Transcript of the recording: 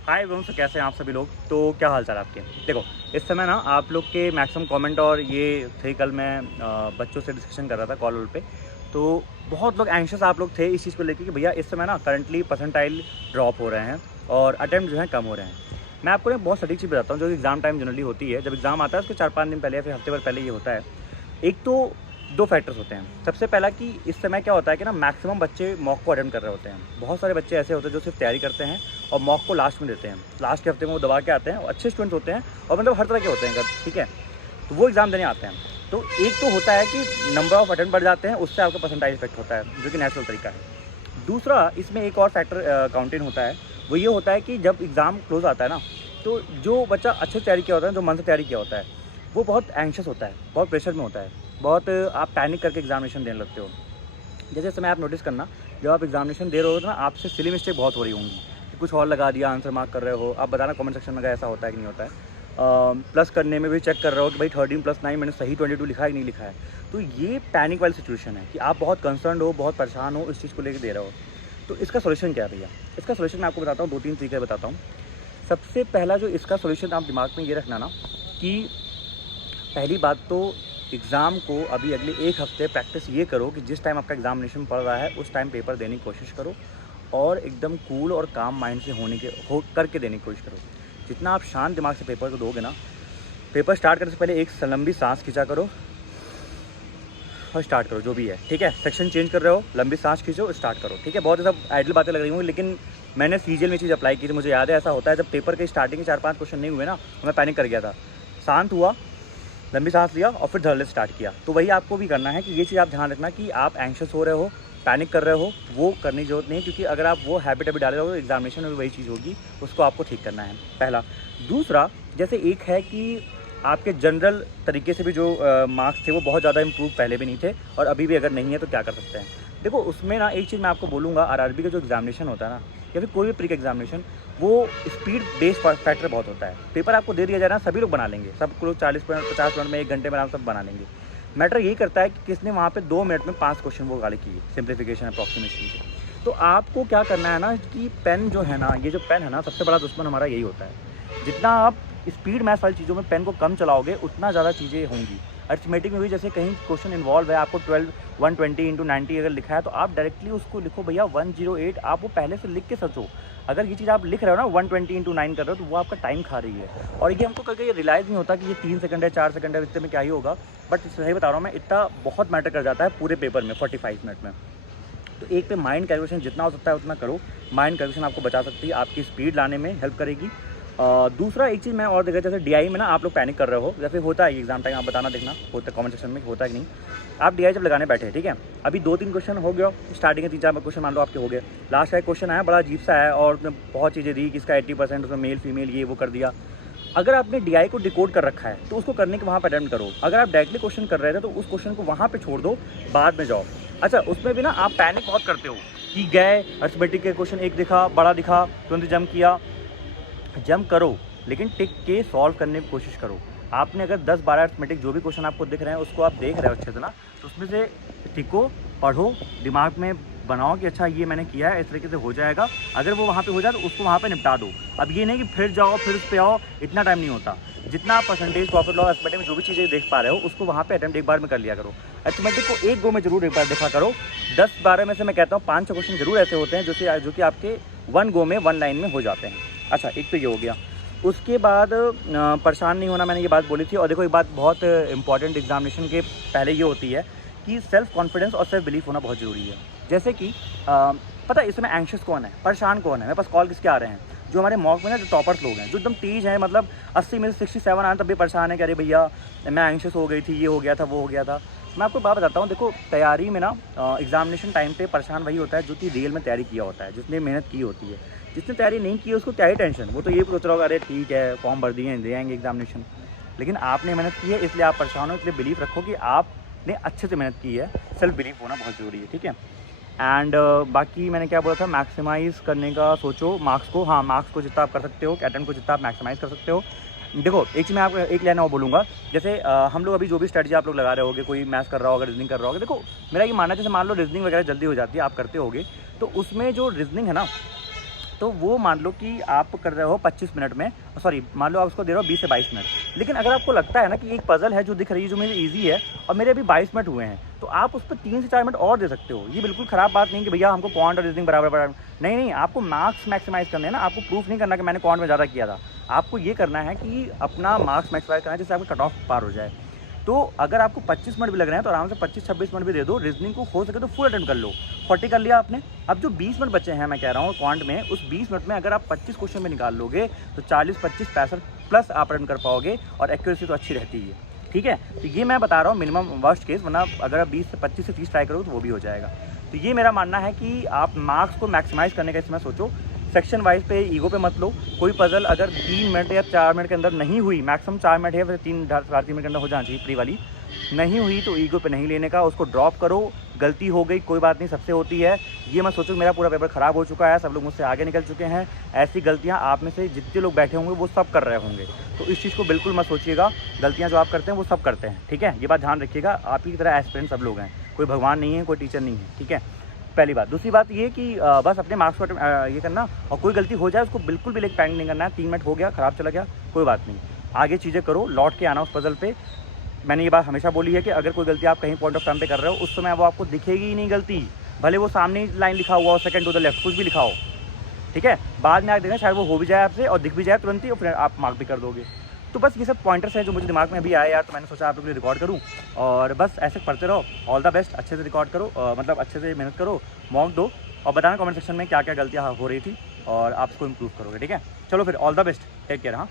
Hi everyone, तो कैसे हैं आप सभी लोग। तो क्या हाल चाल आपके। देखो, इस समय ना आप लोग के मैक्सिमम कमेंट और ये थे। कल मैं बच्चों से डिस्कशन कर रहा था कॉल पे। तो बहुत लोग एंशियस आप लोग थे इस चीज़ को लेके कि भैया इस समय ना करंटली परसेंटाइल ड्रॉप हो रहे हैं और अटेम्प्ट जो है कम हो रहे हैं। मैं आपको ना बहुत सटीक चीज़ बताता हूँ। जो एग्ज़ाम टाइम जनरली होती है, जब एग्ज़ाम आता है उसके 4-5 दिन पहले या फिर हफ्ते भर पहले ये होता है। एक तो 2 फैक्टर्स होते हैं। सबसे पहला कि इस समय क्या होता है कि ना मैक्सिमम बच्चे मॉक को अटेम्प्ट कर रहे होते हैं। बहुत सारे बच्चे ऐसे होते हैं जो सिर्फ तैयारी करते हैं और मॉक को लास्ट में देते हैं। लास्ट के हफ्ते में वो दबा के आते हैं और अच्छे स्टूडेंट होते हैं और मतलब हर तरह के होते हैं, ठीक है। तो वो एग्ज़ाम देने आते हैं। तो एक तो होता है कि नंबर ऑफ अटेम्प्ट बढ़ जाते हैं, उससे आपका परसेंटाइल इफेक्ट होता है, जो कि नेचुरल तरीका है। दूसरा इसमें एक और फैक्टर काउंटिंग होता है। वो ये होता है कि जब एग्ज़ाम क्लोज आता है ना, तो जो बच्चा अच्छे से तैयारी किया होता है, जो मन से तैयारी किया होता है, वो बहुत एंशियस होता है, बहुत प्रेशर में होता है, बहुत आप पैनिक करके एग्जामिनेशन देने लगते हो। जैसे समय आप नोटिस करना, जब आप एग्जामिनेशन दे रहे हो तो ना आपसे सिली मिस्टेक बहुत हो रही होंगी। कुछ और लगा दिया, आंसर मार्क कर रहे हो। आप बताना कमेंट सेक्शन में, ऐसा होता है कि नहीं होता है। प्लस करने में भी चेक कर रहे हो कि भाई 13 + 9 मैंने सही 22 लिखा है कि नहीं लिखा है। तो ये पैनिक वाली सिचुएशन है कि आप बहुत कंसर्न हो, बहुत परेशान हो, इस चीज़ को लेकर दे रहे हो। तो इसका सोल्यूशन क्या है भैया? इसका सोल्यूशन मैं आपको बताता हूँ, 2-3 तरीके बताता हूँ। सबसे पहला जो इसका सोल्यूशन आप दिमाग में ये रखना ना, कि पहली बात तो एग्ज़ाम को अभी अगले 1 हफ्ते प्रैक्टिस ये करो कि जिस टाइम आपका एग्ज़ामिनेशन पड़ रहा है उस टाइम पेपर देने की कोशिश करो और एकदम कूल और काम माइंड से करके देने की कोशिश करो। जितना आप शांत दिमाग से पेपर को दोगे ना, पेपर स्टार्ट करने से पहले एक लंबी सांस खींचा करो और स्टार्ट करो, जो भी है, ठीक है। सेक्शन चेंज कर रहे हो, लंबी सांस खींचो, स्टार्ट करो, ठीक है। बहुत सब आइडल बातें लग रही होंगी, लेकिन मैंने सीजीएल में चीज़ अप्लाई की थी। मुझे याद है ऐसा होता है, जब पेपर के स्टार्टिंग के 4-5 क्वेश्चन नहीं हुए ना, मैं पैनिक कर गया था। शांत हुआ, लंबी सांस लिया और फिर धड़ल्ले स्टार्ट किया। तो वही आपको भी करना है कि ये चीज़ आप ध्यान रखना कि आप एंशियस हो रहे हो, पैनिक कर रहे हो, वो करने की जरूरत नहीं। क्योंकि अगर आप वो हैबिट अभी डाले रहोगे तो एग्जामिनेशन में भी वही चीज़ होगी, उसको आपको ठीक करना है, पहला। दूसरा, जैसे एक है कि आपके जनरल तरीके से भी जो मार्क्स थे वो बहुत ज़्यादा इम्प्रूव पहले भी नहीं थे और अभी भी अगर नहीं है तो क्या कर सकते हैं। देखो, उसमें ना एक चीज़ मैं आपको बोलूँगा, आरआरबी का जो एग्जामिनेशन होता है ना, या फिर कोई भी प्री का एग्जामिनेशन, वो स्पीड बेस्ड फैक्टर बहुत होता है। पेपर आपको दे दिया जाए ना, सभी लोग बना लेंगे, सब लोग 40 मिनट 50 मिनट में 1 घंटे में आराम सब बना लेंगे। मैटर यही करता है कि किसने वहाँ पे 2 मिनट में 5 क्वेश्चन वो गाली किए, सिंप्लीफिकेशन अप्रॉक्सीमेशन से। तो आपको क्या करना है ना, कि पेन जो है ना, ये जो पेन है ना, सबसे बड़ा दुश्मन हमारा यही होता है। जितना आप स्पीड मैथ वाली चीज़ों में पेन को कम चलाओगे, उतना ज़्यादा चीज़ें होंगी। अरिथमेटिक में भी जैसे कहीं क्वेश्चन इन्वॉल्व है, आपको 120 × 90 अगर लिखा है, तो आप डायरेक्टली उसको लिखो भैया 108। आप वो पहले से लिख के सोचो। अगर ये चीज़ आप लिख रहे हो ना 120 × 9 कर रहे हो, तो वो आपका टाइम खा रही है। और ये हमको कभी रियलाइज़ नहीं होता कि ये 3 सेकंड है, 4 सेकंड है, इतने में क्या ही होगा। बट सही बता रहा हूँ मैं, इतना बहुत मैटर कर जाता है पूरे पेपर में 45 मिनट में। तो एक पे माइंड कैलकुलेशन जितना हो सकता है उतना करो। माइंड कैलकुलेशन आपको बचा सकती है, आपकी स्पीड लाने में हेल्प करेगी। दूसरा एक चीज़ मैं और देखा, जैसे डीआई में ना आप लोग पैनिक कर रहे हो, या फिर होता है एग्जाम टाइम, आप बताना देखना, होता है कमेंट सेक्शन में, होता है कि नहीं। आप डीआई जब लगाने बैठे, ठीक है, अभी 2-3 क्वेश्चन हो गया, स्टार्टिंग के 3-4 क्वेश्चन मान लो आपके हो गए। लास्ट का एक क्वेश्चन आया, बड़ा अजीब सा है और उसमें बहुत चीज़ें दी कि इसका 80% उसमें मेल फीमेल ये वो कर दिया। अगर आपने डीआई को डिकोड कर रखा है तो उसको करने के वहाँ पर अटेम्प्ट करो। अगर आप डायरेक्टली क्वेश्चन कर रहे थे तो उस क्वेश्चन को वहाँ पे छोड़ दो, बाद में जाओ। अच्छा, उसमें भी ना आप पैनिक बहुत करते हो कि गए अरिथमेटिक के क्वेश्चन एक दिखा, बड़ा दिखा, तुरंत जंप किया। जंप करो, लेकिन टिक के सॉल्व करने की कोशिश करो। आपने अगर 10-12 अरिथमेटिक जो भी क्वेश्चन आपको दिख रहे हैं उसको आप देख रहे हो अच्छे से ना, तो उसमें से टिको, पढ़ो, दिमाग में बनाओ कि अच्छा ये मैंने किया है, इस तरीके से हो जाएगा। अगर वो वहाँ पे हो जाए तो उसको वहाँ पे निपटा दो। अब ये नहीं कि फिर जाओ फिर उस पर आओ, इतना टाइम नहीं होता। जितना आप परसेंटेज, प्रॉफिट लॉस, अरिथमेटिक में जो भी चीज़ें देख पा रहे हो उसको वहाँ पे अटेम्प्ट एक बार में कर लिया करो। अरिथमेटिक को एक गो में जरूर एक बार देखा करो। 10-12 में से मैं कहता हूँ 5-6 क्वेश्चन जरूर ऐसे होते हैं जो कि आपके 1 गो में 1 लाइन में हो जाते हैं। अच्छा, एक तो ये हो गया। उसके बाद परेशान नहीं होना, मैंने ये बात बोली थी। और देखो, एक बात बहुत इंपॉर्टेंट एग्जामिनेशन के पहले ये होती है कि सेल्फ कॉन्फिडेंस और सेल्फ बिलीफ होना बहुत ज़रूरी है। जैसे कि पता है इस समय एंशियस कौन है, परेशान कौन है, मेरे पास कॉल किसके आ रहे हैं? जो हमारे मॉक में ना जो टॉपर्स लोग हैं, जो एकदम तेज हैं, मतलब 80 में से 67 आए तब भी परेशान है कि अरे भैया मैं एंशियस हो गई थी, ये हो गया था, वो हो गया था। मैं आपको बात बताता हूँ, देखो तैयारी में ना एग्जामिनेशन टाइम पे परेशान वही होता है जो कि रियल में तैयारी किया होता है, जिसने मेहनत की होती है। जिसने तैयारी नहीं की है उसको क्या ही टेंशन, वो तो ये सोच रहा होगा अरे ठीक है फॉर्म भर दिए, दे आएंगे एग्जामिनेशन। लेकिन आपने मेहनत की है, इसलिए आप परेशान हो। इसलिए बिलीव रखो कि आपने अच्छे से मेहनत की है। सेल्फ बिलीव होना बहुत ज़रूरी है, ठीक है। एंड बाकी मैंने क्या बोला था, मैक्सिमाइज़ करने का सोचो मार्क्स को। हाँ, मार्क्स को जितना आप कर सकते हो, अटेम्प्ट को जितना आप मैक्सिमाइज़ कर सकते हो। देखो, एक चीज़ मैं आपको एक लाइन और बोलूँगा। जैसे हम लोग अभी जो भी स्ट्रेटजी आप लोग लगा रहे होगे, कोई मैथ्स कर रहा होगा, रीजनिंग कर रहा होगा, देखो मेरा ये मानना है, जैसे मान लो रीजनिंग वगैरह जल्दी हो जाती है, आप करते होगे, तो उसमें जो रीजनिंग है ना, तो वो मान लो कि आप कर रहे हो 25 मिनट में, सॉरी मान लो आप उसको दे रहे हो 20 से 22 मिनट। लेकिन अगर आपको लगता है ना कि एक पजल है जो दिख रही है जो मेरी ईजी है और मेरे अभी 22 मिनट हुए हैं, तो आप उस पर 3 से 4 मिनट और दे सकते हो। ये बिल्कुल ख़राब बात नहीं कि भैया हमको क्वांट और रीजनिंग बराबर, नहीं, आपको मार्क्स मैक्सिमाइज़ करने हैं ना, आपको प्रूफ नहीं करना कि मैंने क्वांट में ज़्यादा किया था। आपको ये करना है कि अपना मार्क्स मैक्सिमाइज़ करना है जिससे आपका कट ऑफ पार हो जाए। तो अगर आपको 25 मिनट भी लग रहे हैं तो आराम से 25-26 मिनट भी दे दो। रीजनिंग को हो सके तो फुल अटेम्प्ट कर लो। 40 कर लिया आपने, अब जो 20 मिनट बचे हैं मैं कह रहा हूँ क्वांट में, उस 20 मिनट में अगर आप 25 क्वेश्चन में निकाल लोगे तो 40-25 65 प्लस आप अटेम्प्ट कर पाओगे और एक्यूरेसी तो अच्छी रहती है। ठीक है, तो ये मैं बता रहा हूँ मिनिमम वर्स्ट केस, वरना अगर आप 20 से 25 से 30 ट्राई करो तो वो भी हो जाएगा। तो ये मेरा मानना है कि आप मार्क्स को मैक्सिमाइज़ करने का इसमें सोचो। सेक्शन वाइज पे ईगो पे मत लो। कोई पजल अगर 3 मिनट या 4 मिनट के अंदर नहीं हुई, मैक्सिमम 4 मिनट है, फिर 3-3.5 मिनट के अंदर हो जाना चाहिए प्री वाली, नहीं हुई तो ईगो पे नहीं लेने का, उसको ड्रॉप करो। गलती हो गई कोई बात नहीं, सबसे होती है। ये मत सोचो मेरा पूरा पेपर ख़राब हो चुका है, सब लोग मुझसे आगे निकल चुके हैं। ऐसी गलतियां आप में से जितने लोग बैठे होंगे वो सब कर रहे होंगे, तो इस चीज़ को बिल्कुल मत सोचिएगा। गलतियां जो आप करते हैं वो सब करते हैं, ठीक है, ये बात ध्यान रखिएगा। आप ही की तरह एस्पिरेंट सब लोग हैं, कोई भगवान नहीं है, कोई टीचर नहीं है, ठीक है, पहली बात। दूसरी बात ये कि बस अपने मार्क्स को ये करना, और कोई गलती हो जाए उसको बिल्कुल भी लेक पैनिक नहीं करना है। 3 मिनट हो गया, ख़राब चला गया, कोई बात नहीं, आगे चीज़ें करो, लौट के आना उस पजल पे। मैंने ये बात हमेशा बोली है कि अगर कोई गलती आप कहीं पॉइंट ऑफ टाइम पे कर रहे हो, उस समय वो आपको दिखेगी ही नहीं गलती, भले वो सामने ही लाइन लिखा हुआ हो, सेकंड टू द लेफ्ट, कुछ भी लिखा हो, ठीक है। बाद में आप देखें शायद वो हो भी जाए आपसे और दिख भी जाए तुरंत ही, और फिर आप मार्क भी कर दोगे। तो बस ये सब पॉइंटर्स हैं जो मुझे दिमाग में अभी आए यार, तो मैंने सोचा आप लोग के लिए रिकॉर्ड करूँ। और बस ऐसे पढ़ते रहो, ऑल द बेस्ट, अच्छे से रिकॉर्ड करो, मतलब अच्छे से मेहनत करो, मॉक दो, और बताना कमेंट सेक्शन में क्या क्या गलतियाँ हो रही थी और आप इसको इम्प्रूव करोगे, ठीक है। चलो फिर all the best, take care. हाँ।